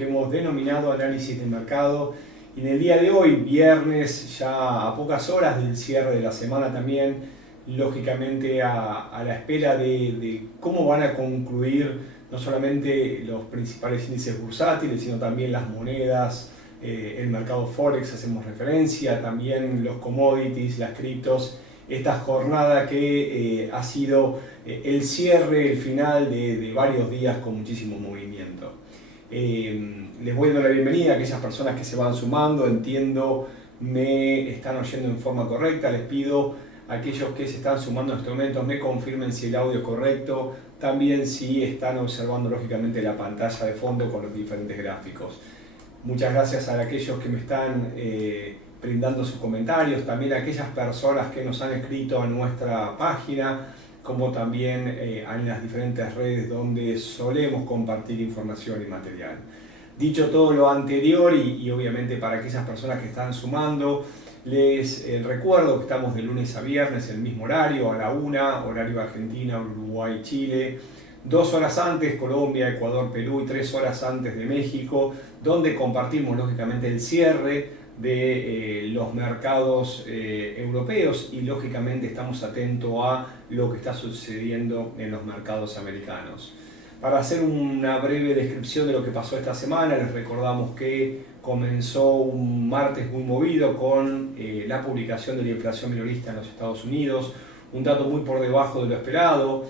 que hemos denominado análisis de mercado. Y en el día de hoy, viernes, ya a pocas horas del cierre de la semana también, lógicamente a la espera de cómo van a concluir no solamente los principales índices bursátiles, sino también las monedas, el mercado Forex, hacemos referencia, también los commodities, las criptos, esta jornada que ha sido el cierre, el final de varios días con muchísimo movimiento. Les voy dando la bienvenida a aquellas personas que se van sumando, entiendo me están oyendo en forma correcta, les pido a aquellos que se están sumando en este momento me confirmen si el audio es correcto, también si están observando lógicamente la pantalla de fondo con los diferentes gráficos. Muchas gracias a aquellos que me están brindando sus comentarios, también a aquellas personas que nos han escrito a nuestra página, como también en las diferentes redes donde solemos compartir información y material. Dicho todo lo anterior y obviamente para aquellas personas que están sumando, les recuerdo que estamos de lunes a viernes, el mismo horario, a la 1, horario Argentina, Uruguay, Chile. 2 horas antes Colombia, Ecuador, Perú y 3 horas antes de México, donde compartimos lógicamente el cierre de los mercados europeos y lógicamente estamos atentos a lo que está sucediendo en los mercados americanos. Para hacer una breve descripción de lo que pasó esta semana, les recordamos que comenzó un martes muy movido con la publicación de la inflación minorista en los Estados Unidos, un dato muy por debajo de lo esperado,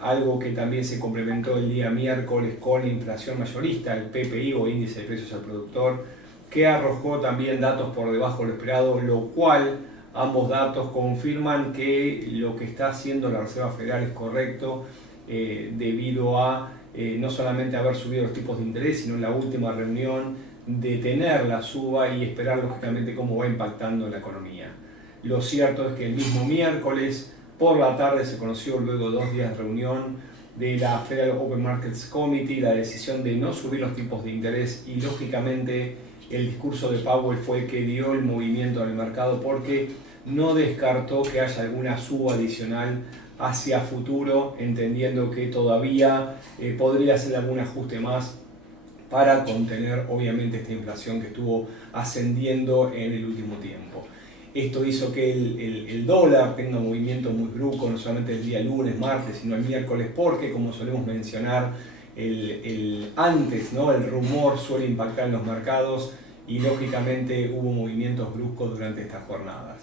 algo que también se complementó el día miércoles con la inflación mayorista, el PPI o índice de precios al productor, que arrojó también datos por debajo de lo esperado, lo cual ambos datos confirman que lo que está haciendo la Reserva Federal es correcto debido a no solamente haber subido los tipos de interés, sino en la última reunión detener la suba y esperar lógicamente cómo va impactando en la economía. Lo cierto es que el mismo miércoles por la tarde se conoció, luego de 2 días de reunión de la Federal Open Markets Committee, la decisión de no subir los tipos de interés y lógicamente el discurso de Powell fue el que dio el movimiento en el mercado porque no descartó que haya alguna suba adicional hacia futuro, entendiendo que todavía podría hacer algún ajuste más para contener obviamente esta inflación que estuvo ascendiendo en el último tiempo. Esto hizo que el dólar tenga un movimiento muy brusco, no solamente el día lunes, martes, sino el miércoles, porque como solemos mencionar, antes, ¿no? El rumor suele impactar en los mercados y lógicamente hubo movimientos bruscos durante estas jornadas.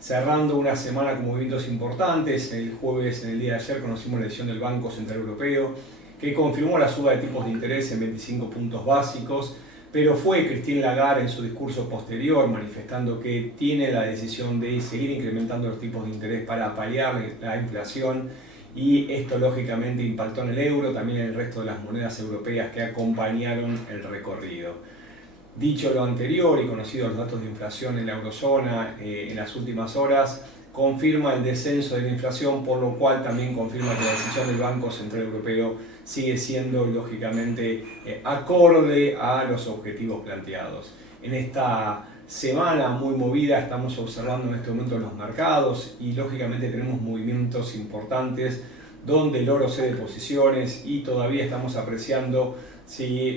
Cerrando una semana con movimientos importantes, el jueves, en el día de ayer, conocimos la decisión del Banco Central Europeo, que confirmó la suba de tipos de interés en 25 puntos básicos, pero fue Christine Lagarde en su discurso posterior manifestando que tiene la decisión de seguir incrementando los tipos de interés para paliar la inflación y esto lógicamente impactó en el euro, también en el resto de las monedas europeas que acompañaron el recorrido. Dicho lo anterior y conocidos los datos de inflación en la eurozona en las últimas horas, confirma el descenso de la inflación, por lo cual también confirma que la decisión del Banco Central Europeo sigue siendo lógicamente acorde a los objetivos planteados. En esta semana muy movida estamos observando en este momento los mercados y lógicamente tenemos movimientos importantes donde el oro cede posiciones y todavía estamos apreciando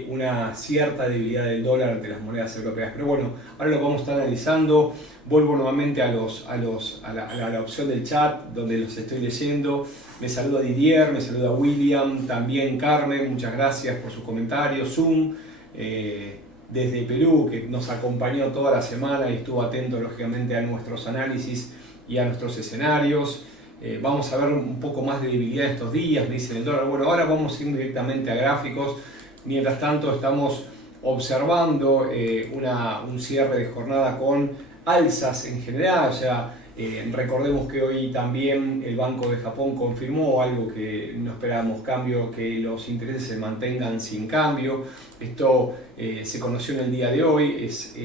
una cierta debilidad del dólar ante las monedas europeas. Pero bueno, ahora lo vamos a estar analizando. Vuelvo nuevamente a la opción del chat donde los estoy leyendo. Me saluda Didier, me saluda William, también Carmen, muchas gracias por sus comentarios. Zoom, desde Perú, que nos acompañó toda la semana y estuvo atento lógicamente a nuestros análisis y a nuestros escenarios. Vamos a ver un poco más de debilidad estos días, me dicen el dólar. Bueno, ahora vamos a ir directamente a gráficos. Mientras tanto estamos observando un cierre de jornada con alzas en general. O sea, recordemos que hoy también el Banco de Japón confirmó algo que no esperábamos cambio, que los intereses se mantengan sin cambio. Esto se conoció en el día de hoy, es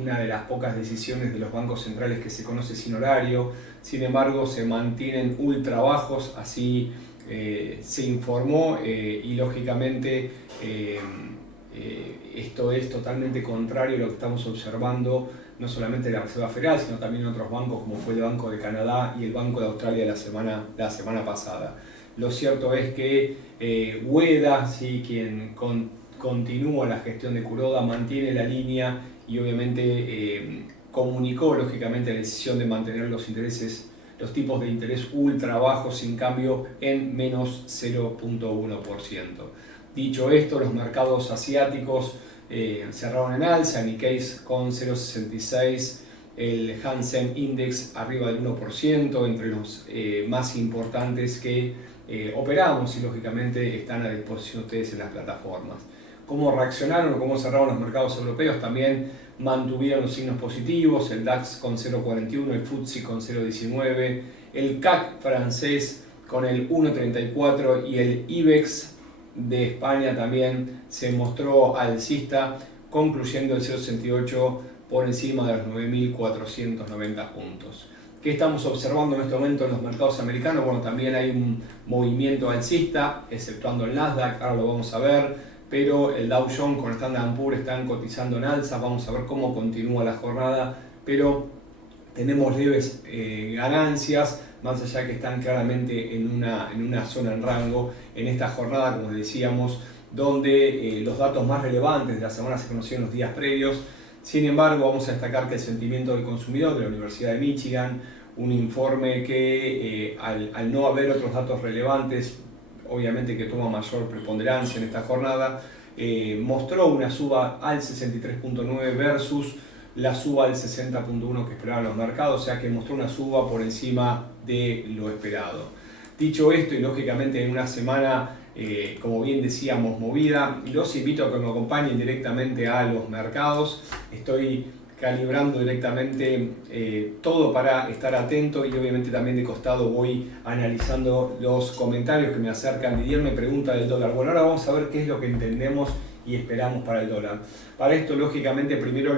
una de las pocas decisiones de los bancos centrales que se conoce sin horario. Sin embargo, se mantienen ultra bajos, así se informó y lógicamente esto es totalmente contrario a lo que estamos observando no solamente en la Reserva Federal, sino también en otros bancos como fue el Banco de Canadá y el Banco de Australia la semana pasada. Lo cierto es que UEDA, ¿sí? quien continúa la gestión de Kuroda, mantiene la línea y obviamente comunicó lógicamente la decisión de mantener los tipos de interés ultra bajos sin cambio en menos 0,1%. Dicho esto, los mercados asiáticos cerraron en alza, el Nikkei con 0,66%, el Hansen Index arriba del 1%, entre los más importantes que operamos y lógicamente están a disposición de ustedes en las plataformas. ¿Cómo reaccionaron o cómo cerraron los mercados europeos? También mantuvieron los signos positivos, el DAX con 0,41, el FTSE con 0,19, el CAC francés con el 1,34 y el IBEX de España también se mostró alcista, concluyendo el 0,68 por encima de los 9.490 puntos. ¿Qué estamos observando en este momento en los mercados americanos? Bueno, también hay un movimiento alcista, exceptuando el Nasdaq, ahora lo vamos a ver, pero el Dow Jones con el Standard & Poor's están cotizando en alza, vamos a ver cómo continúa la jornada, pero tenemos leves ganancias, más allá que están claramente en una zona en rango en esta jornada, como decíamos, donde los datos más relevantes de la semana se conocieron los días previos. Sin embargo, vamos a destacar que el sentimiento del consumidor de la Universidad de Michigan, un informe que al no haber otros datos relevantes, obviamente que toma mayor preponderancia en esta jornada, mostró una suba al 63.9 versus la suba al 60.1 que esperaban los mercados, o sea que mostró una suba por encima de lo esperado. Dicho esto, y lógicamente en una semana, como bien decíamos, movida, los invito a que me acompañen directamente a los mercados. Estoy calibrando directamente todo para estar atento y obviamente también de costado voy analizando los comentarios que me acercan. Didier me pregunta del dólar. Bueno, ahora vamos a ver qué es lo que entendemos y esperamos para el dólar. Para esto, lógicamente, primero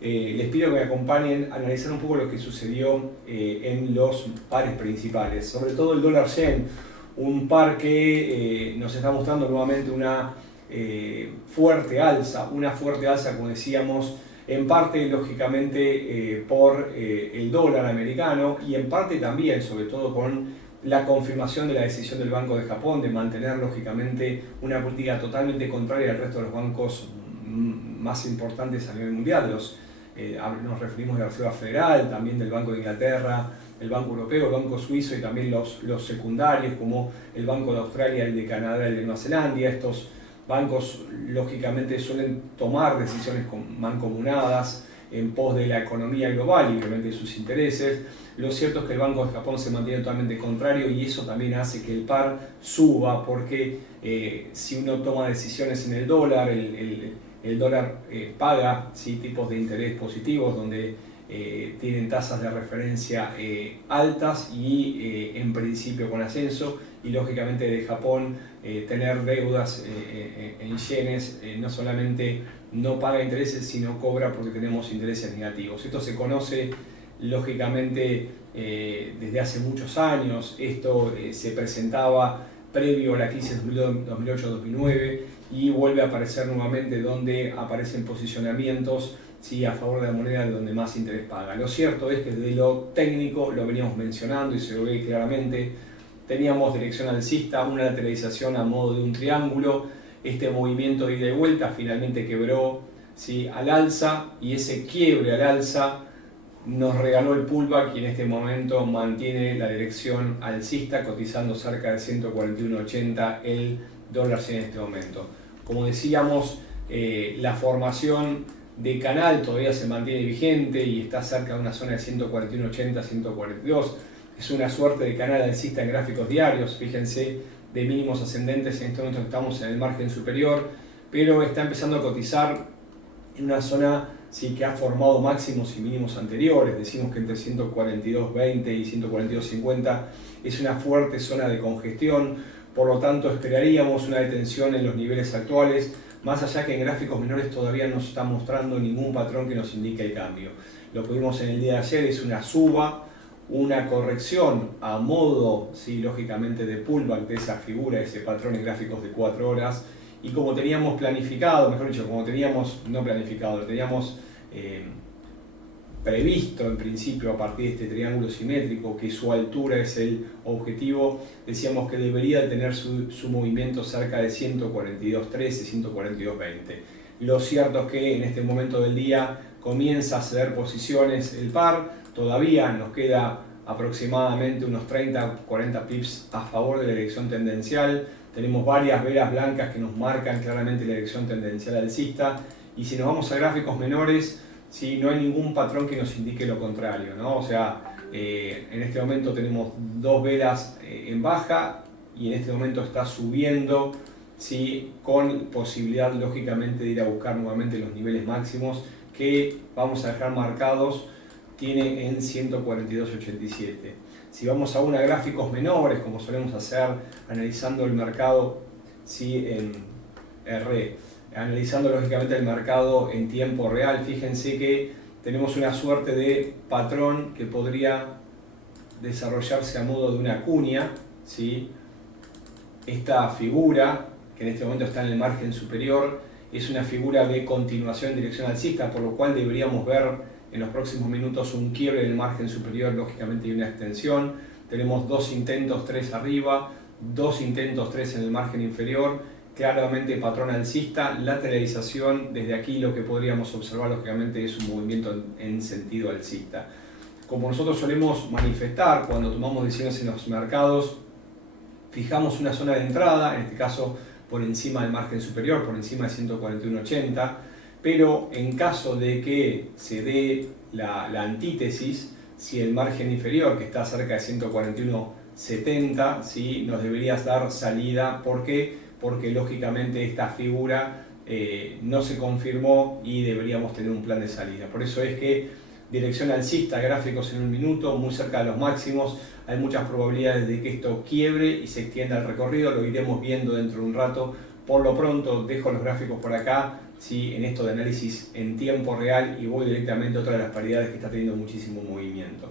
les pido que me acompañen a analizar un poco lo que sucedió en los pares principales, sobre todo el dólar yen, un par que nos está mostrando nuevamente una fuerte alza, como decíamos, en parte lógicamente por el dólar americano y en parte también, sobre todo con la confirmación de la decisión del Banco de Japón de mantener lógicamente una política totalmente contraria al resto de los bancos más importantes a nivel mundial. Nos referimos a la Reserva Federal, también del Banco de Inglaterra, el Banco Europeo, el Banco Suizo y también los secundarios como el Banco de Australia, el de Canadá, el de Nueva Zelanda. Estos bancos lógicamente suelen tomar decisiones mancomunadas en pos de la economía global y obviamente de sus intereses. Lo cierto es que el Banco de Japón se mantiene totalmente contrario y eso también hace que el par suba porque si uno toma decisiones en el dólar, el dólar paga tipos de interés positivos donde tienen tasas de referencia altas y en principio con ascenso, y lógicamente de Japón tener deudas en yenes no solamente no paga intereses sino cobra porque tenemos intereses negativos. Esto se conoce lógicamente desde hace muchos años. Esto se presentaba previo a la crisis 2008-2009 y vuelve a aparecer nuevamente donde aparecen posicionamientos a favor de la moneda donde más interés paga. Lo cierto es que desde lo técnico lo veníamos mencionando y se lo ve claramente. Teníamos dirección alcista, una lateralización a modo de un triángulo. Este movimiento de ida y vuelta finalmente quebró al alza y ese quiebre al alza nos regaló el pullback y en este momento mantiene la dirección alcista cotizando cerca de 141.80 el dólar en este momento. Como decíamos, la formación de canal todavía se mantiene vigente y está cerca de una zona de 141.80, 142. Es una suerte de canal alcista en gráficos diarios, fíjense, de mínimos ascendentes. En este momento estamos en el margen superior, pero está empezando a cotizar en una zona que ha formado máximos y mínimos anteriores. Decimos que entre 142.20 y 142.50 es una fuerte zona de congestión, por lo tanto esperaríamos una detención en los niveles actuales, más allá que en gráficos menores todavía no se está mostrando ningún patrón que nos indique el cambio. Lo que vimos en el día de ayer es una suba, una corrección a modo, lógicamente, de pullback de esa figura, ese patrón en gráficos de 4 horas, y como teníamos planificado, mejor dicho, como teníamos, no planificado, lo teníamos previsto en principio a partir de este triángulo simétrico, que su altura es el objetivo, decíamos que debería tener su movimiento cerca de 142.13, 142.20. Lo cierto es que en este momento del día comienza a ceder posiciones el par, todavía nos queda aproximadamente unos 30-40 pips a favor de la dirección tendencial, tenemos varias velas blancas que nos marcan claramente la dirección tendencial alcista, y si nos vamos a gráficos menores, ¿sí? No hay ningún patrón que nos indique lo contrario, ¿no? O sea, en este momento tenemos dos velas en baja y en este momento está subiendo, ¿sí? Con posibilidad lógicamente de ir a buscar nuevamente los niveles máximos que vamos a dejar marcados, tiene en 142.87. Si vamos aún a gráficos menores, como solemos hacer analizando el mercado, ¿sí? En analizando lógicamente el mercado en tiempo real, fíjense que tenemos una suerte de patrón que podría desarrollarse a modo de una cuña, ¿sí? Esta figura, que en este momento está en el margen superior, es una figura de continuación en dirección alcista, por lo cual deberíamos ver en los próximos minutos un quiebre en el margen superior, lógicamente, y una extensión. Tenemos dos intentos, tres arriba, dos intentos, tres en el margen inferior, claramente patrón alcista, lateralización. Desde aquí lo que podríamos observar lógicamente es un movimiento en sentido alcista. Como nosotros solemos manifestar cuando tomamos decisiones en los mercados, fijamos una zona de entrada, en este caso por encima del margen superior, por encima de 141.80, pero en caso de que se dé la antítesis, si el margen inferior, que está cerca de 141.70, ¿sí? Nos debería dar salida. ¿Por qué? Porque lógicamente esta figura no se confirmó y deberíamos tener un plan de salida. Por eso es que dirección alcista, gráficos en un minuto, muy cerca de los máximos, hay muchas probabilidades de que esto quiebre y se extienda el recorrido, lo iremos viendo dentro de un rato. Por lo pronto dejo los gráficos por acá, ¿sí? En esto de análisis en tiempo real, y voy directamente a otra de las paridades que está teniendo muchísimo movimiento.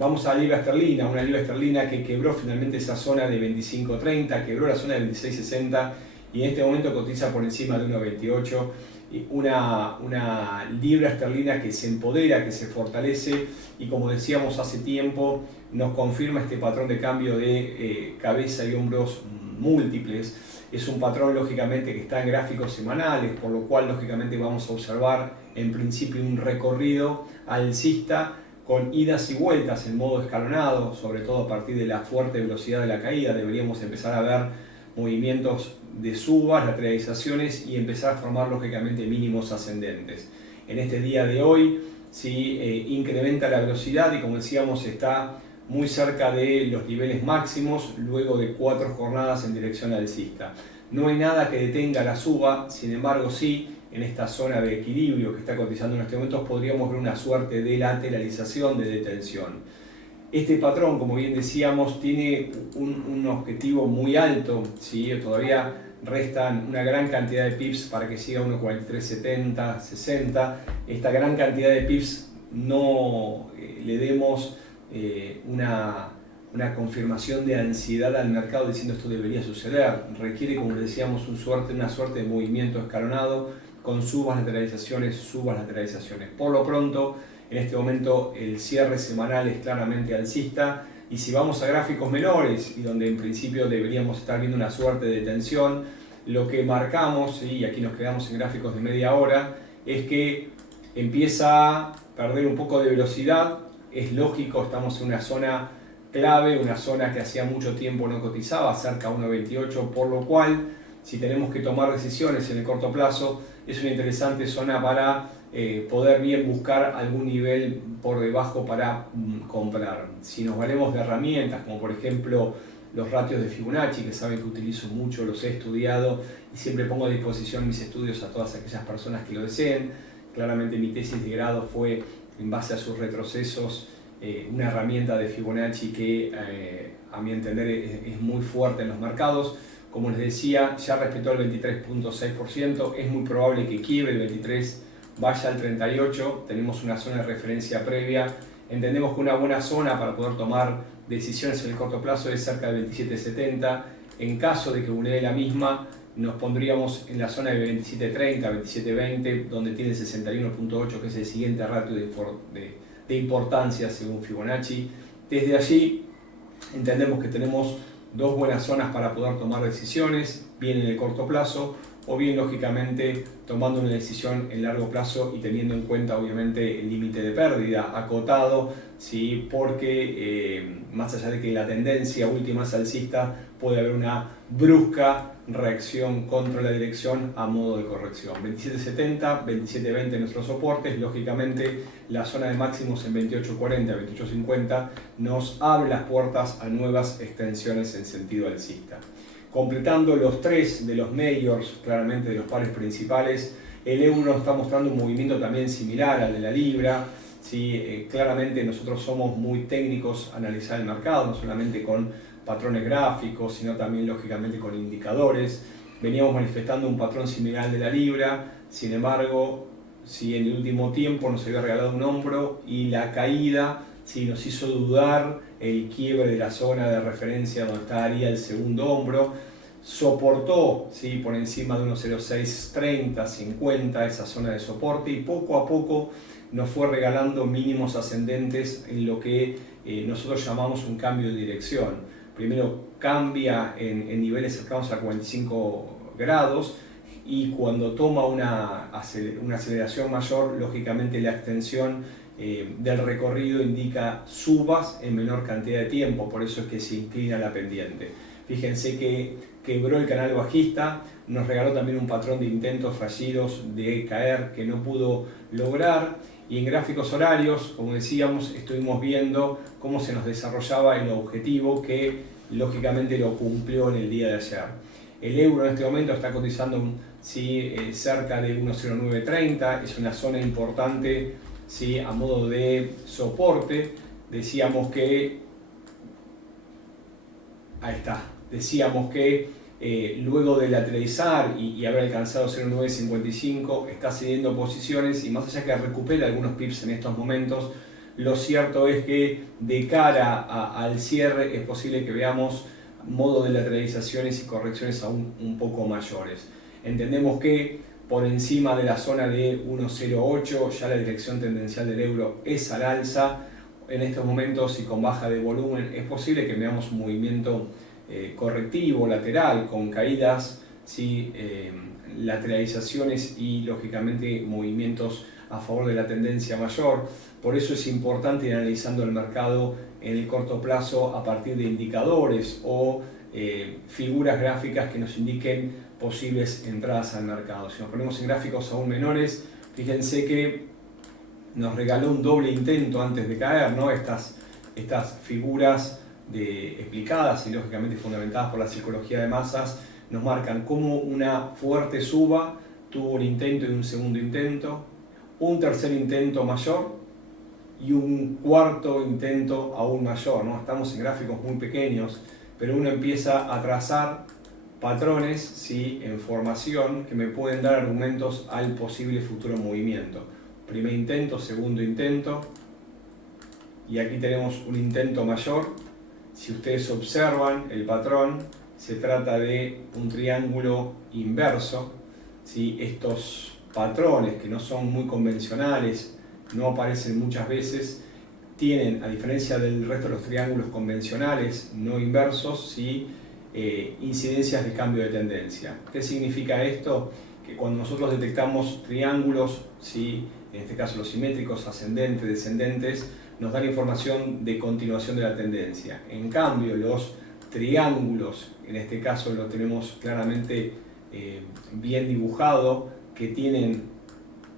Vamos a la libra esterlina, una libra esterlina que quebró finalmente esa zona de 25.30, quebró la zona de 26.60 y en este momento cotiza por encima de 1.28. Una libra esterlina que se empodera, que se fortalece y, como decíamos hace tiempo, nos confirma este patrón de cambio de cabeza y hombros múltiples. Es un patrón lógicamente que está en gráficos semanales, por lo cual lógicamente vamos a observar en principio un recorrido alcista con idas y vueltas en modo escalonado, sobre todo a partir de la fuerte velocidad de la caída. Deberíamos empezar a ver movimientos de subas, lateralizaciones y empezar a formar lógicamente mínimos ascendentes. En este día de hoy, ¿sí? Incrementa la velocidad y, como decíamos, está muy cerca de los niveles máximos luego de 4 jornadas en dirección alcista. No hay nada que detenga la suba, sin embargo sí, en esta zona de equilibrio que está cotizando en este momento podríamos ver una suerte de lateralización, de detención. Este patrón, como bien decíamos, tiene un objetivo muy alto, ¿sí? Todavía restan una gran cantidad de pips para que siga 1.4370, 60. Esta gran cantidad de pips no le demos una confirmación de ansiedad al mercado diciendo esto debería suceder. Requiere, como decíamos, una suerte de movimiento escalonado con subas, lateralizaciones, subas, lateralizaciones. Por lo pronto, en este momento el cierre semanal es claramente alcista, y si vamos a gráficos menores y donde en principio deberíamos estar viendo una suerte de tensión, lo que marcamos, y aquí nos quedamos en gráficos de media hora, es que empieza a perder un poco de velocidad. Es lógico, estamos en una zona clave, una zona que hacía mucho tiempo no cotizaba, cerca de 1.28, por lo cual si tenemos que tomar decisiones en el corto plazo, es una interesante zona para poder bien buscar algún nivel por debajo para comprar. Si nos valemos de herramientas como por ejemplo los ratios de Fibonacci, que saben que utilizo mucho, los he estudiado y siempre pongo a disposición mis estudios a todas aquellas personas que lo deseen. Claramente mi tesis de grado fue en base a sus retrocesos, una herramienta de Fibonacci que a mi entender es muy fuerte en los mercados. Como les decía, ya respetó el 23.6%, es muy probable que quiebre el 23, vaya al 38, tenemos una zona de referencia previa. Entendemos que una buena zona para poder tomar decisiones en el corto plazo es cerca de 27.70. En caso de que vulnere la misma, nos pondríamos en la zona de 27.30, 27.20, donde tiene 61.8, que es el siguiente ratio de importancia según Fibonacci. Desde allí entendemos que tenemos dos buenas zonas para poder tomar decisiones, bien en el corto plazo o bien lógicamente tomando una decisión en largo plazo y teniendo en cuenta obviamente el límite de pérdida acotado, ¿sí? Porque más allá de que la tendencia última es alcista, puede haber una brusca reacción contra la dirección a modo de corrección. 27.70, 27.20 nuestros soportes, lógicamente la zona de máximos en 28.40, 28.50 nos abre las puertas a nuevas extensiones en sentido alcista. Completando los tres de los majors, claramente de los pares principales, el euro está mostrando un movimiento también similar al de la libra. ¿Sí? Claramente nosotros somos muy técnicos a analizar el mercado, no solamente con patrones gráficos, sino también lógicamente con indicadores. Veníamos manifestando un patrón similar al de la libra, sin embargo, sí, en el último tiempo nos había regalado un hombro y la caída sí, nos hizo dudar el quiebre de la zona de referencia donde estaría el segundo hombro. Soportó ¿sí? por encima de 1.0630, 50 esa zona de soporte y poco a poco nos fue regalando mínimos ascendentes en lo que nosotros llamamos un cambio de dirección. Primero cambia en niveles cercanos a 45 grados y cuando toma una aceleración mayor, lógicamente la extensión del recorrido indica subas en menor cantidad de tiempo, por eso es que se inclina la pendiente. Fíjense que quebró el canal bajista, nos regaló también un patrón de intentos fallidos de caer que no pudo lograr, y en gráficos horarios, como decíamos, estuvimos viendo cómo se nos desarrollaba el objetivo que lógicamente lo cumplió en el día de ayer. El euro en este momento está cotizando ¿sí? Cerca de 1.0930, es una zona importante ¿sí? A modo de soporte. Decíamos que ahí está, decíamos que luego de lateralizar y haber alcanzado 0.955 está cediendo posiciones y más allá que recupera algunos pips en estos momentos, lo cierto es que de cara al cierre es posible que veamos modo de lateralizaciones y correcciones aún un poco mayores. Entendemos que por encima de la zona de 1.08 ya la dirección tendencial del euro es al alza. En estos momentos y con baja de volumen es posible que veamos un movimiento correctivo, lateral, con caídas, ¿sí? Lateralizaciones y lógicamente movimientos a favor de la tendencia mayor. Por eso es importante ir analizando el mercado en el corto plazo a partir de indicadores o figuras gráficas que nos indiquen posibles entradas al mercado. Si nos ponemos en gráficos aún menores, fíjense que nos regaló un doble intento antes de caer, ¿no? Estas figuras explicadas y lógicamente fundamentadas por la psicología de masas nos marcan cómo una fuerte suba tuvo un intento y un segundo intento, un tercer intento mayor y un cuarto intento aún mayor, ¿no? Estamos en gráficos muy pequeños, pero uno empieza a trazar patrones ¿sí? En formación que me pueden dar argumentos al posible futuro movimiento. Primer intento, segundo intento y aquí tenemos un intento mayor. Si ustedes observan el patrón, se trata de un triángulo inverso, ¿sí? Estos patrones que no son muy convencionales, no aparecen muchas veces, tienen, a diferencia del resto de los triángulos convencionales no inversos, ¿sí? Incidencias de cambio de tendencia. ¿Qué significa esto? Que cuando nosotros detectamos triángulos, ¿sí? En este caso los simétricos, ascendentes, descendentes, nos dan información de continuación de la tendencia. En cambio, los triángulos, en este caso lo tenemos claramente bien dibujado, que tienen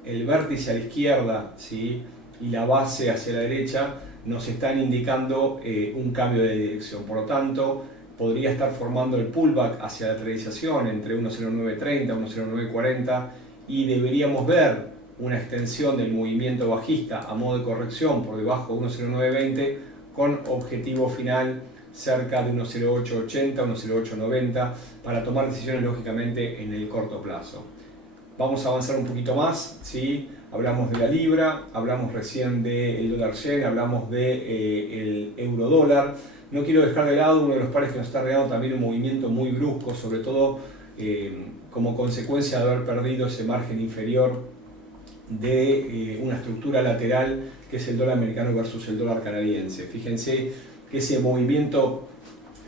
el vértice a la izquierda, ¿sí? Y la base hacia la derecha, nos están indicando un cambio de dirección. Por lo tanto, podría estar formando el pullback hacia la lateralización entre 1.0930 y 1.0940 y deberíamos ver una extensión del movimiento bajista a modo de corrección por debajo de 1.0920 con objetivo final cerca de 1.0880, 1.0890 para tomar decisiones lógicamente en el corto plazo. Vamos a avanzar un poquito más, ¿sí? Hablamos de la libra, hablamos recién del dólar yen, hablamos del euro dólar. No quiero dejar de lado uno de los pares que nos está regalando también un movimiento muy brusco, sobre todo como consecuencia de haber perdido ese margen inferior de una estructura lateral que es el dólar americano versus el dólar canadiense. Fíjense que ese movimiento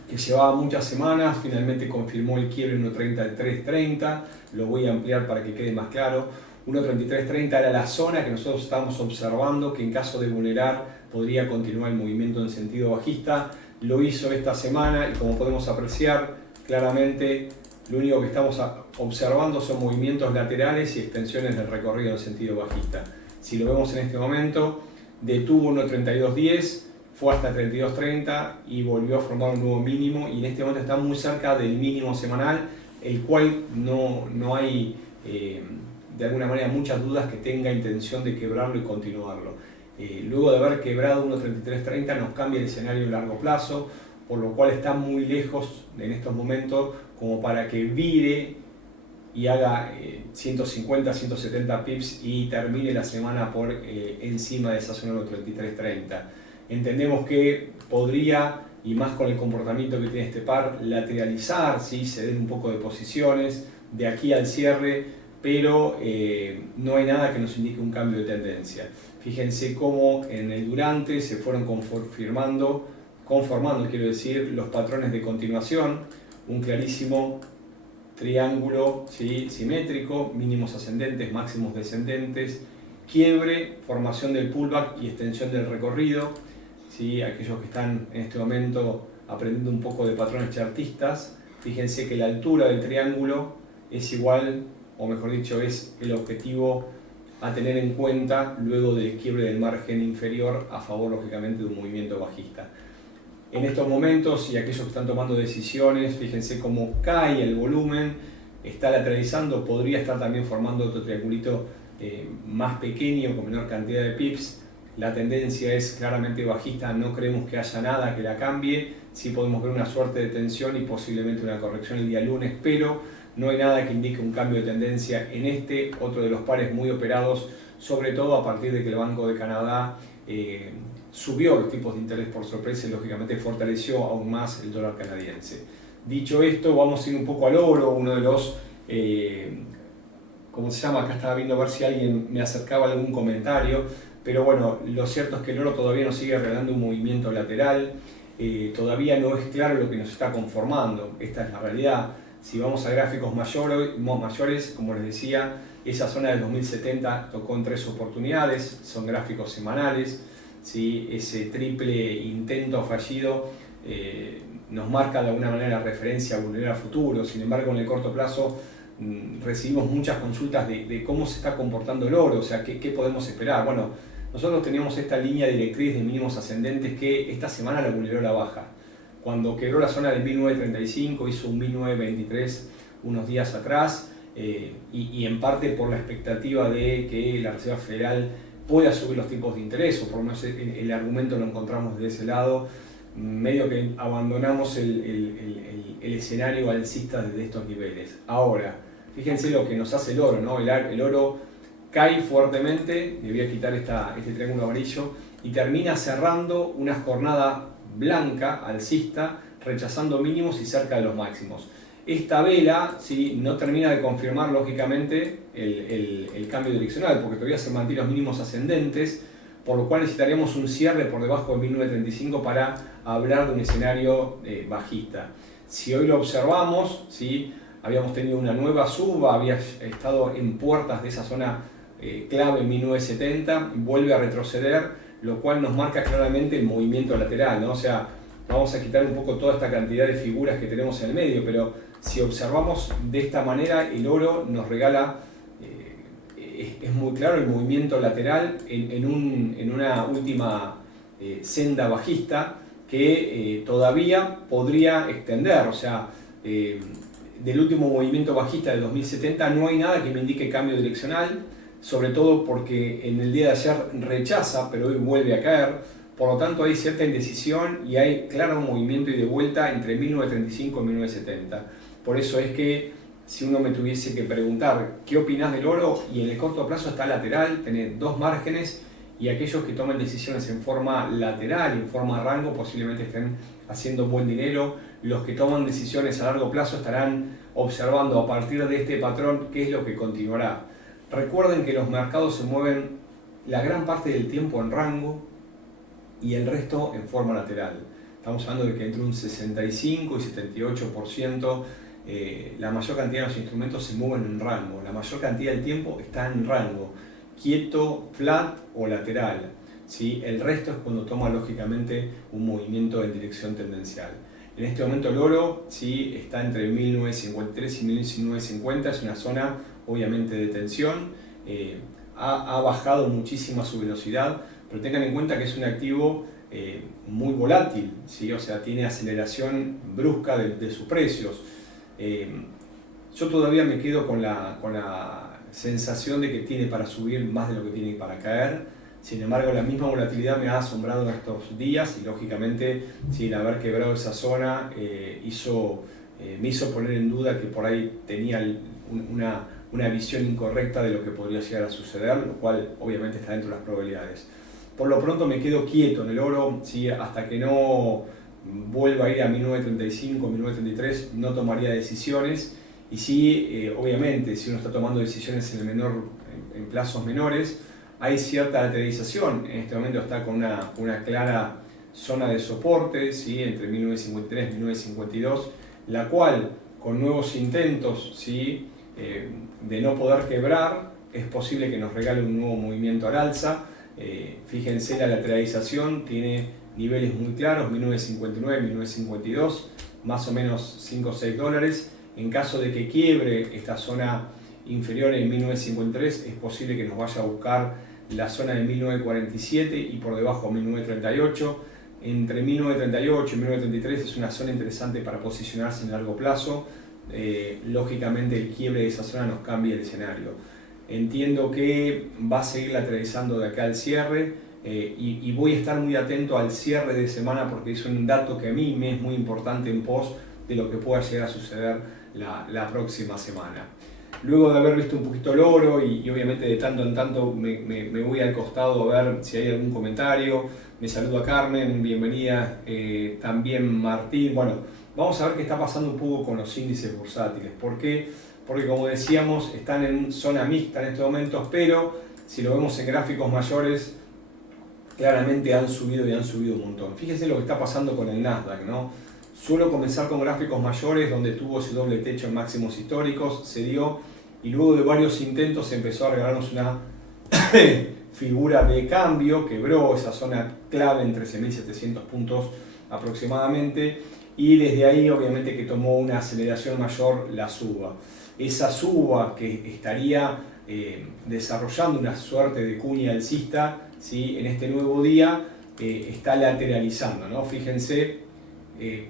que llevaba muchas semanas finalmente confirmó el quiebre en 1.3330, lo voy a ampliar para que quede más claro. 1.3330 era la zona que nosotros estábamos observando que en caso de vulnerar podría continuar el movimiento en sentido bajista. Lo hizo esta semana y como podemos apreciar claramente lo único que estamos observando son movimientos laterales y extensiones del recorrido en sentido bajista. Si lo vemos en este momento, detuvo 1.3210, fue hasta 32.30 y volvió a formar un nuevo mínimo y en este momento está muy cerca del mínimo semanal, el cual no hay de alguna manera muchas dudas que tenga intención de quebrarlo y continuarlo. Luego de haber quebrado 1.3330 nos cambia el escenario en largo plazo, por lo cual está muy lejos en estos momentos como para que vire y haga 150, 170 pips y termine la semana por encima de esa zona de 33.30. Entendemos que podría, y más con el comportamiento que tiene este par, lateralizar, ¿sí? Ceder un poco de posiciones de aquí al cierre, pero no hay nada que nos indique un cambio de tendencia. Fíjense cómo en el durante se fueron conformando, quiero decir, los patrones de continuación, un clarísimo triángulo, ¿sí? Simétrico, mínimos ascendentes, máximos descendentes, quiebre, formación del pullback y extensión del recorrido. ¿Sí? Aquellos que están en este momento aprendiendo un poco de patrones chartistas, fíjense que la altura del triángulo es igual, o mejor dicho, es el objetivo a tener en cuenta luego del quiebre del margen inferior a favor, lógicamente, de un movimiento bajista. En estos momentos, y aquellos que están tomando decisiones, fíjense cómo cae el volumen, está lateralizando, podría estar también formando otro triangulito más pequeño, con menor cantidad de pips. La tendencia es claramente bajista, no creemos que haya nada que la cambie, sí podemos ver una suerte de tensión y posiblemente una corrección el día lunes, pero no hay nada que indique un cambio de tendencia en este, otro de los pares muy operados, sobre todo a partir de que el Banco de Canadá subió los tipos de interés por sorpresa y lógicamente fortaleció aún más el dólar canadiense. Dicho esto, vamos a ir un poco al oro, uno de los, ¿cómo se llama? Acá estaba viendo a ver si alguien me acercaba algún comentario, pero bueno, lo cierto es que el oro todavía nos sigue regalando un movimiento lateral, todavía no es claro lo que nos está conformando, esta es la realidad. Si vamos a gráficos mayores, como les decía, esa zona del 2070 tocó en 3 oportunidades, son gráficos semanales, ¿sí? Ese triple intento fallido nos marca de alguna manera referencia a vulnerar a futuro. Sin embargo, en el corto plazo recibimos muchas consultas de cómo se está comportando el oro, o sea, qué podemos esperar. Bueno, nosotros teníamos esta línea directriz de mínimos ascendentes que esta semana la vulneró la baja. Cuando quebró la zona de 1935, hizo un 1923 unos días atrás, y en parte por la expectativa de que la Reserva Federal pueda subir los tipos de interés, o por lo menos el argumento lo encontramos de ese lado, medio que abandonamos el escenario alcista desde estos niveles. Ahora, fíjense lo que nos hace el oro, ¿no? El oro cae fuertemente, le voy a quitar este triángulo amarillo, y termina cerrando una jornada blanca, alcista, rechazando mínimos y cerca de los máximos. Esta vela, ¿sí? No termina de confirmar lógicamente el cambio direccional, porque todavía se mantienen los mínimos ascendentes, por lo cual necesitaríamos un cierre por debajo de 1935 para hablar de un escenario bajista. Si hoy lo observamos, ¿sí? Habíamos tenido una nueva suba, había estado en puertas de esa zona clave en 1970, vuelve a retroceder, lo cual nos marca claramente el movimiento lateral, ¿no? O sea, vamos a quitar un poco toda esta cantidad de figuras que tenemos en el medio, pero si observamos de esta manera, el oro nos regala, es muy claro el movimiento lateral en una última senda bajista que todavía podría extender, o sea, del último movimiento bajista del 2070 no hay nada que me indique cambio direccional, sobre todo porque en el día de ayer rechaza, pero hoy vuelve a caer, por lo tanto hay cierta indecisión y hay claro movimiento y de vuelta entre 1935 y 1970. Por eso es que si uno me tuviese que preguntar qué opinás del oro, y en el corto plazo está lateral, tenés dos márgenes, y aquellos que toman decisiones en forma lateral, en forma rango, posiblemente estén haciendo buen dinero. Los que toman decisiones a largo plazo estarán observando a partir de este patrón qué es lo que continuará. Recuerden que los mercados se mueven la gran parte del tiempo en rango y el resto en forma lateral. Estamos hablando de que entre un 65 y 78% la mayor cantidad de los instrumentos se mueven en rango, la mayor cantidad del tiempo está en rango, quieto, flat o lateral. ¿Sí? El resto es cuando toma lógicamente un movimiento en dirección tendencial. En este momento el oro, ¿sí?, está entre 1953 y 1950, es una zona obviamente de tensión, ha bajado muchísimo su velocidad, pero tengan en cuenta que es un activo muy volátil, ¿sí? O sea, tiene aceleración brusca de sus precios. Yo todavía me quedo con la sensación de que tiene para subir más de lo que tiene para caer. Sin embargo, la misma volatilidad me ha asombrado en estos días y lógicamente, sin haber quebrado esa zona, me hizo poner en duda que por ahí tenía una visión incorrecta de lo que podría llegar a suceder, lo cual obviamente está dentro de las probabilidades. Por lo pronto me quedo quieto en el oro, ¿sí? Hasta que no vuelva a ir a 1935, 1933, no tomaría decisiones. Y sí, obviamente, si uno está tomando decisiones en plazos menores, hay cierta lateralización. En este momento está con una clara zona de soporte, ¿sí?, entre 1953 y 1952, la cual, con nuevos intentos, ¿sí?, de no poder quebrar, es posible que nos regale un nuevo movimiento al alza. Fíjense, la lateralización tiene niveles muy claros, 1959, 1952, más o menos 5 o 6 dólares. En caso de que quiebre esta zona inferior en 1953, es posible que nos vaya a buscar la zona de 1947 y por debajo 1938. Entre 1938 y 1933 es una zona interesante para posicionarse en largo plazo. Lógicamente el quiebre de esa zona nos cambia el escenario. Entiendo que va a seguir lateralizando de acá al cierre y voy a estar muy atento al cierre de semana porque es un dato que a mí me es muy importante en pos de lo que pueda llegar a suceder la próxima semana. Luego de haber visto un poquito el oro y obviamente de tanto en tanto me voy al costado a ver si hay algún comentario. Me saluda Carmen, bienvenida, también Martín. Bueno, vamos a ver qué está pasando un poco con los índices bursátiles. ¿Por qué? Porque como decíamos, están en zona mixta en estos momentos, pero si lo vemos en gráficos mayores, claramente han subido y han subido un montón. Fíjense lo que está pasando con el Nasdaq, ¿no? Suelo comenzar con gráficos mayores donde tuvo ese doble techo en máximos históricos, se dio y luego de varios intentos empezó a regalarnos una figura de cambio, quebró esa zona clave en 13.700 puntos aproximadamente y desde ahí obviamente que tomó una aceleración mayor la suba. Esa suba que estaría desarrollando una suerte de cuña alcista, ¿sí?, en este nuevo día está lateralizando, ¿no? Fíjense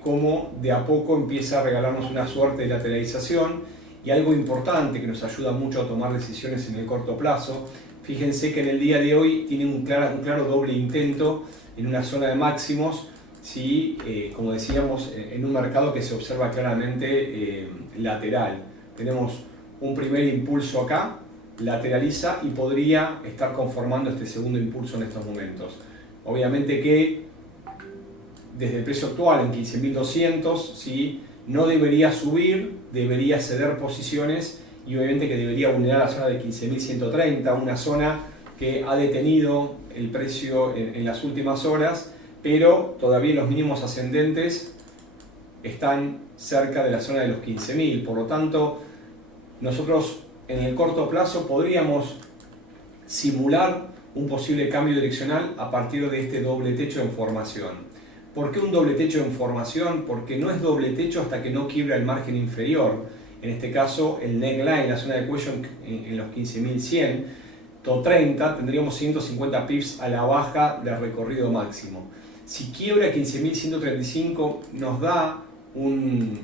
cómo de a poco empieza a regalarnos una suerte de lateralización y algo importante que nos ayuda mucho a tomar decisiones en el corto plazo. Fíjense que en el día de hoy tiene un claro doble intento en una zona de máximos, ¿sí? Como decíamos, en un mercado que se observa claramente lateral. Tenemos un primer impulso acá, lateraliza y podría estar conformando este segundo impulso en estos momentos. Obviamente que desde el precio actual en 15.200, ¿sí?, no debería subir, debería ceder posiciones y obviamente que debería vulnerar la zona de 15.130, una zona que ha detenido el precio en las últimas horas, pero todavía los mínimos ascendentes están cerca de la zona de los 15.000, por lo tanto nosotros en el corto plazo podríamos simular un posible cambio direccional a partir de este doble techo en formación. ¿Por qué un doble techo en formación? Porque no es doble techo hasta que no quiebra el margen inferior. En este caso, el neckline, la zona de cuello en los 15.100, to 30, tendríamos 150 pips a la baja del recorrido máximo. Si quiebra 15.135, nos da un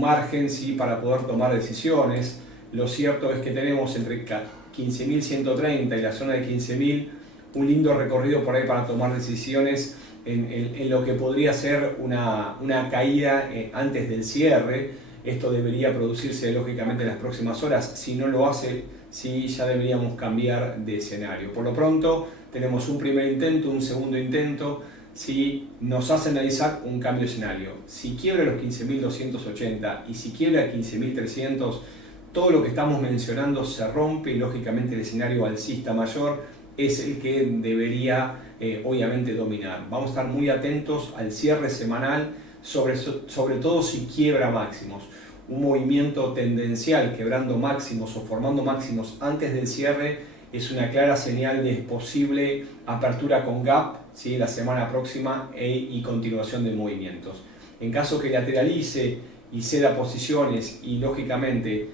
margen, ¿sí?, para poder tomar decisiones. Lo cierto es que tenemos entre 15.130 y la zona de 15.000 un lindo recorrido por ahí para tomar decisiones en lo que podría ser una caída antes del cierre. Esto debería producirse lógicamente en las próximas horas. Si no lo hace, sí, ya deberíamos cambiar de escenario. Por lo pronto tenemos un primer intento, un segundo intento. Si nos hace analizar un cambio de escenario, si quiebra los 15.280 y si quiebra 15.300, todo lo que estamos mencionando se rompe y lógicamente el escenario alcista mayor es el que debería obviamente dominar. Vamos a estar muy atentos al cierre semanal, sobre todo si quiebra máximos. Un movimiento tendencial quebrando máximos o formando máximos antes del cierre es una clara señal de posible apertura con gap, ¿sí?, la semana próxima y continuación de movimientos. En caso que lateralice y ceda posiciones y lógicamente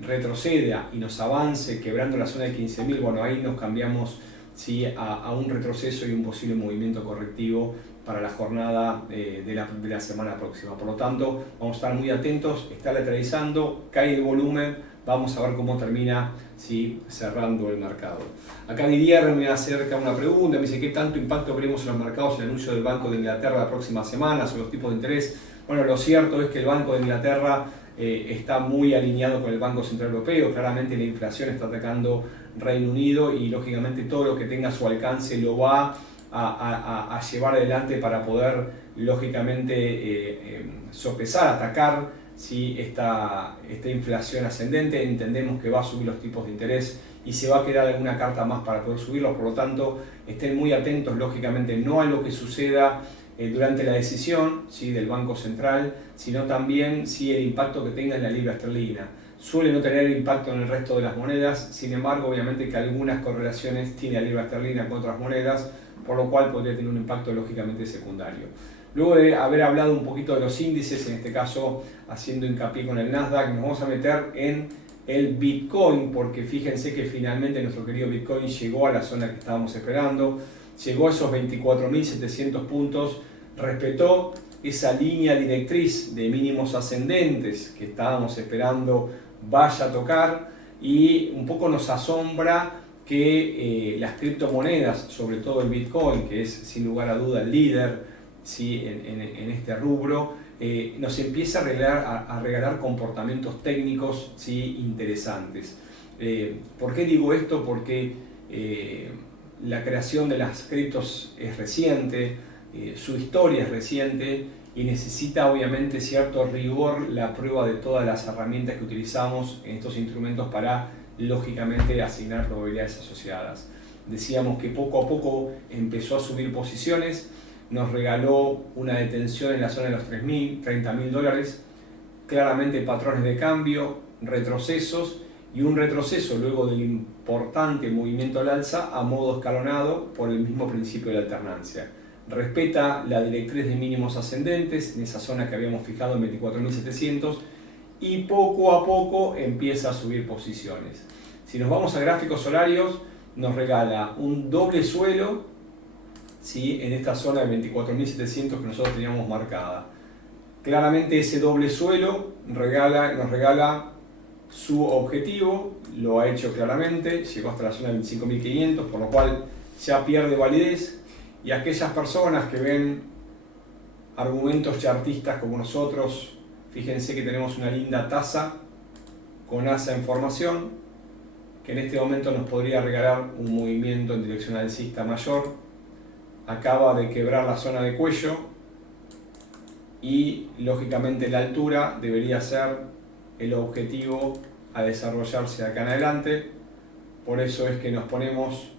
retroceda y nos avance quebrando la zona de 15.000, bueno, ahí nos cambiamos, ¿sí?, a un retroceso y un posible movimiento correctivo para la jornada de la semana próxima. Por lo tanto, vamos a estar muy atentos, está lateralizando, cae el volumen, vamos a ver cómo termina, ¿sí?, cerrando el mercado. Acá Didier me acerca una pregunta, me dice: ¿qué tanto impacto veremos en los mercados en el anuncio del Banco de Inglaterra la próxima semana sobre los tipos de interés? Bueno, lo cierto es que el Banco de Inglaterra está muy alineado con el Banco Central Europeo. Claramente la inflación está atacando Reino Unido y lógicamente todo lo que tenga a su alcance lo va a llevar adelante para poder lógicamente sopesar, atacar, ¿sí?, esta inflación ascendente. Entendemos que va a subir los tipos de interés y se va a quedar alguna carta más para poder subirlos. Por lo tanto, estén muy atentos lógicamente no a lo que suceda durante la decisión, ¿sí?, del Banco Central, sino también, ¿sí?, el impacto que tenga en la libra esterlina. Suele no tener impacto en el resto de las monedas, sin embargo, obviamente que algunas correlaciones tiene la libra esterlina con otras monedas, por lo cual podría tener un impacto lógicamente secundario. Luego de haber hablado un poquito de los índices, en este caso haciendo hincapié con el Nasdaq, nos vamos a meter en el Bitcoin, porque fíjense que finalmente nuestro querido Bitcoin llegó a la zona que estábamos esperando, llegó a esos 24.700 puntos, respetó esa línea directriz de mínimos ascendentes que estábamos esperando vaya a tocar, y un poco nos asombra que las criptomonedas, sobre todo el Bitcoin, que es sin lugar a duda el líder, ¿sí?, en este rubro, nos empieza a regalar comportamientos técnicos, ¿sí?, interesantes. ¿Por qué digo esto? Porque la creación de las criptos es reciente, su historia es reciente y necesita obviamente cierto rigor la prueba de todas las herramientas que utilizamos en estos instrumentos para lógicamente asignar probabilidades asociadas. Decíamos que poco a poco empezó a subir posiciones, nos regaló una detención en la zona de los 30.000 dólares, claramente patrones de cambio, retrocesos y un retroceso luego del importante movimiento al alza a modo escalonado por el mismo principio de la alternancia. Respeta la directriz de mínimos ascendentes en esa zona que habíamos fijado en 24.700 y poco a poco empieza a subir posiciones. Si nos vamos a gráficos horarios, nos regala un doble suelo, ¿sí?, en esta zona de 24.700 que nosotros teníamos marcada. Claramente ese doble suelo nos regala su objetivo, lo ha hecho claramente, llegó hasta la zona de 25.500, por lo cual ya pierde validez. Y aquellas personas que ven argumentos chartistas como nosotros, fíjense que tenemos una linda taza con asa en formación, que en este momento nos podría regalar un movimiento en dirección alcista mayor. Acaba de quebrar la zona de cuello y lógicamente la altura debería ser el objetivo a desarrollarse acá en adelante. Por eso es que nos ponemos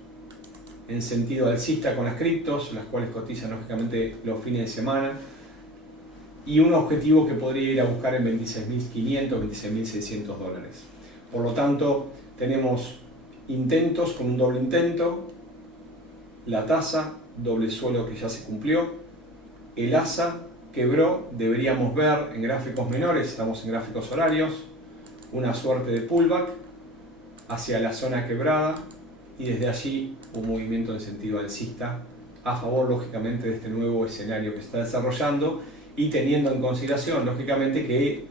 en sentido alcista con las criptos, las cuales cotizan lógicamente los fines de semana, y un objetivo que podría ir a buscar en 26.500, 26.600 dólares. Por lo tanto, tenemos intentos con un doble intento, la tasa, doble suelo que ya se cumplió, el asa quebró, deberíamos ver en gráficos menores, estamos en gráficos horarios, una suerte de pullback hacia la zona quebrada, y desde allí un movimiento en sentido alcista a favor lógicamente de este nuevo escenario que se está desarrollando, y teniendo en consideración lógicamente que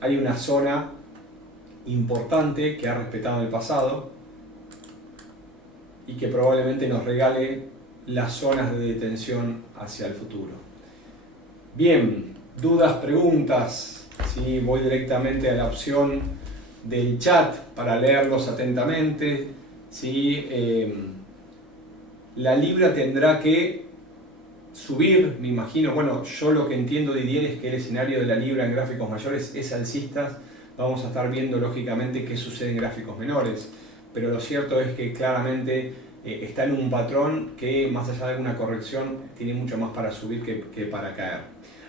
hay una zona importante que ha respetado en el pasado y que probablemente nos regale las zonas de detención hacia el futuro. Bien, dudas, preguntas, ¿sí? Voy directamente a la opción del chat para leerlos atentamente. ¿Sí? La libra tendrá que subir, me imagino. Bueno, yo lo que entiendo, Didier, es que el escenario de la libra en gráficos mayores es alcista. vamos a estar viendo lógicamente qué sucede en gráficos menores. Pero lo cierto es que claramente está en un patrón que, más allá de alguna corrección, tiene mucho más para subir que para caer.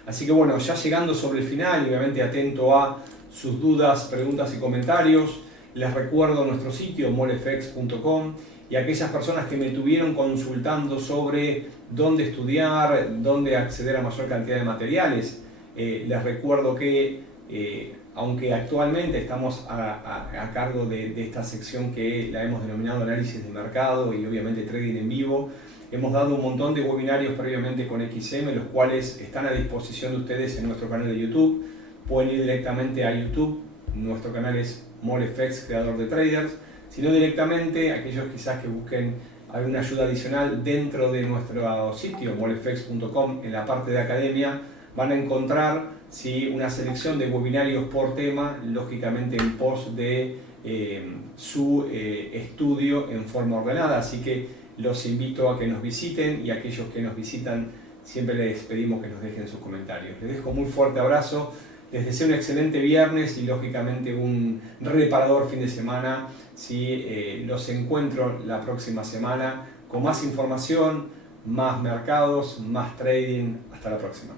Así que bueno, ya llegando sobre el final y obviamente atento a sus dudas, preguntas y comentarios, les recuerdo nuestro sitio molefx.com, y aquellas personas que me estuvieron consultando sobre dónde estudiar, dónde acceder a mayor cantidad de materiales, les recuerdo que aunque actualmente estamos a cargo de esta sección que la hemos denominado análisis de mercado y obviamente trading en vivo, hemos dado un montón de webinarios previamente con XM, los cuales están a disposición de ustedes en nuestro canal de YouTube. Pueden ir directamente a YouTube, nuestro canal es MoleFX, creador de traders, sino directamente aquellos quizás que busquen alguna ayuda adicional dentro de nuestro sitio molefx.com, en la parte de academia van a encontrar una selección de webinarios por tema, lógicamente en pos de su estudio en forma ordenada. Así que los invito a que nos visiten, y a aquellos que nos visitan siempre les pedimos que nos dejen sus comentarios. Les dejo un muy fuerte abrazo, les deseo un excelente viernes y lógicamente un reparador fin de semana. Los encuentro la próxima semana con más información, más mercados, más trading. Hasta la próxima.